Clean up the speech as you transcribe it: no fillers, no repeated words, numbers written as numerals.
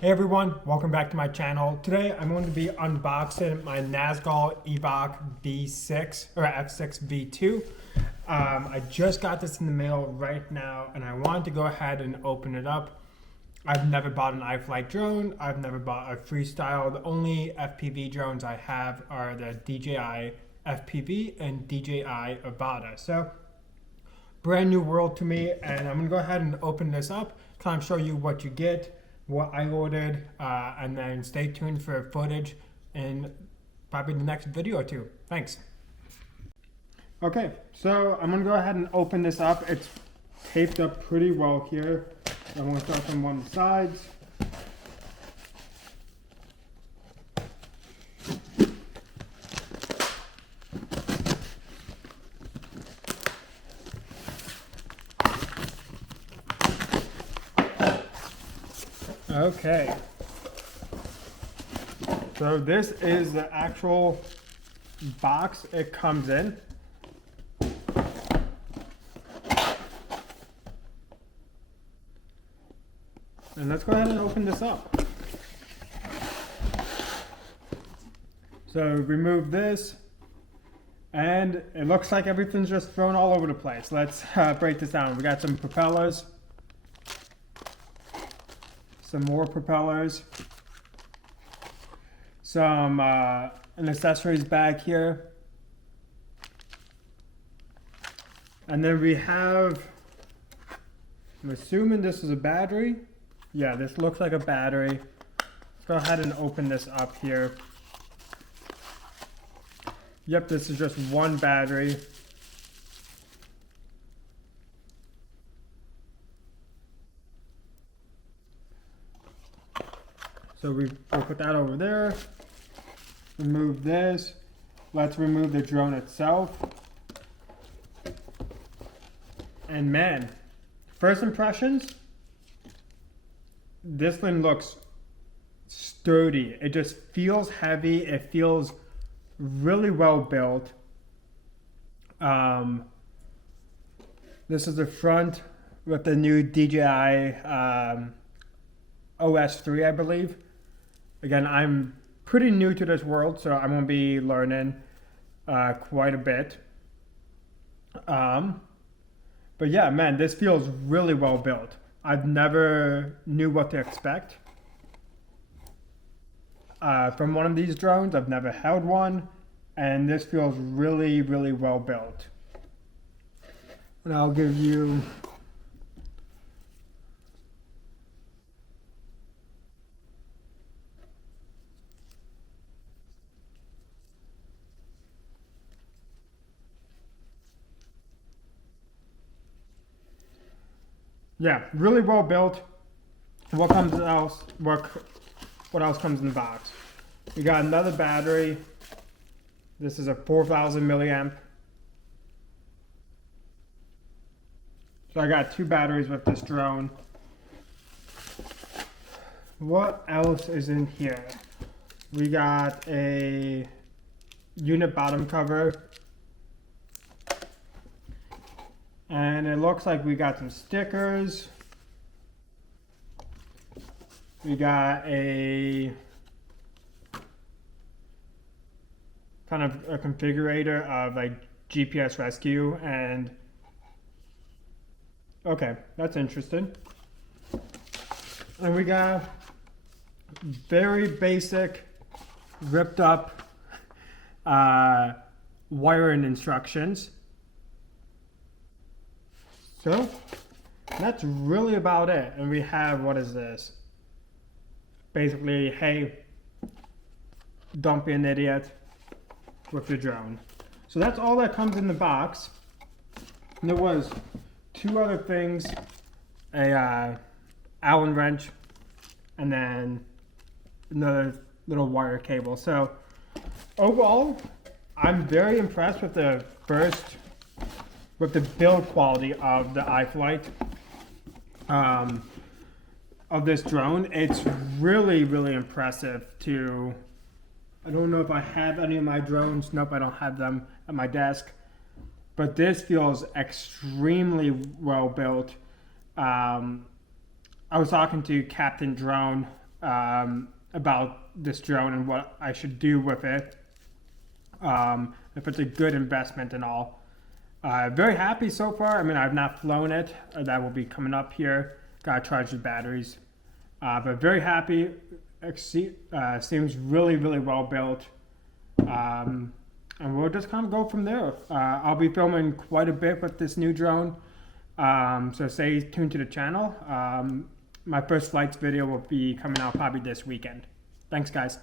Hey everyone, welcome back to my channel. Today I'm going to be unboxing my Nazgul Evoque V6 or F6 V2. I just got this in the mail right now and I wanted to go ahead and open it up. I've never bought an iFlight drone. I've never bought a freestyle. The only FPV drones I have are the DJI FPV and DJI Avata. So brand new world to me, and I'm gonna go ahead and open this up, kind of show you what you get, what I ordered, and then stay tuned for footage in probably the next video or two. Thanks. Okay, so I'm gonna go ahead and open this up. It's taped up pretty well here. I'm gonna start from one of the sides. Okay, so this is the actual box it comes in. And let's go ahead and open this up. So remove this, and it looks like everything's just thrown all over the place. Let's break this down. We got some propellers. Some more propellers, some an accessories bag here, and then we have, I'm assuming this is a battery. Yeah, this looks like a battery. Let's go ahead and open this up here. Yep, this is just one battery. So we'll put that over there, remove this. Let's remove the drone itself. And man, first impressions, this thing looks sturdy. It just feels heavy. It feels really well built. This is the front with the new DJI OS3, I believe. Again, I'm pretty new to this world, so I'm going to be learning quite a bit. But yeah, man, this feels really well built. I've never knew what to expect from one of these drones. I've never held one, and this feels really, really well built. And I'll give you yeah, really well built. What else comes in the box? We got another battery. This is a 4,000 milliamp. So I got two batteries with this drone. What else is in here? We got a unit bottom cover. And it looks like we got some stickers. We got a kind of a configurator of like GPS rescue, and okay, that's interesting. And we got very basic ripped up wiring instructions. So that's really about it. And we have, what is this? Basically, hey, don't be an idiot with your drone. So that's all that comes in the box. And there was two other things, a Allen wrench, and then another little wire cable. So overall, I'm very impressed with the build quality of the iFlight of this drone. It's really, really impressive to, I don't know if I have any of my drones. Nope, I don't have them at my desk. But this feels extremely well built. I was talking to Captain Drone about this drone and what I should do with it. If it's a good investment and all. Very happy so far. I mean, I've not flown it. That will be coming up here. Gotta charge the batteries. But very happy. Seems really, really well built. And we'll just kind of go from there. I'll be filming quite a bit with this new drone. So stay tuned to the channel. My first flights video will be coming out probably this weekend. Thanks, guys.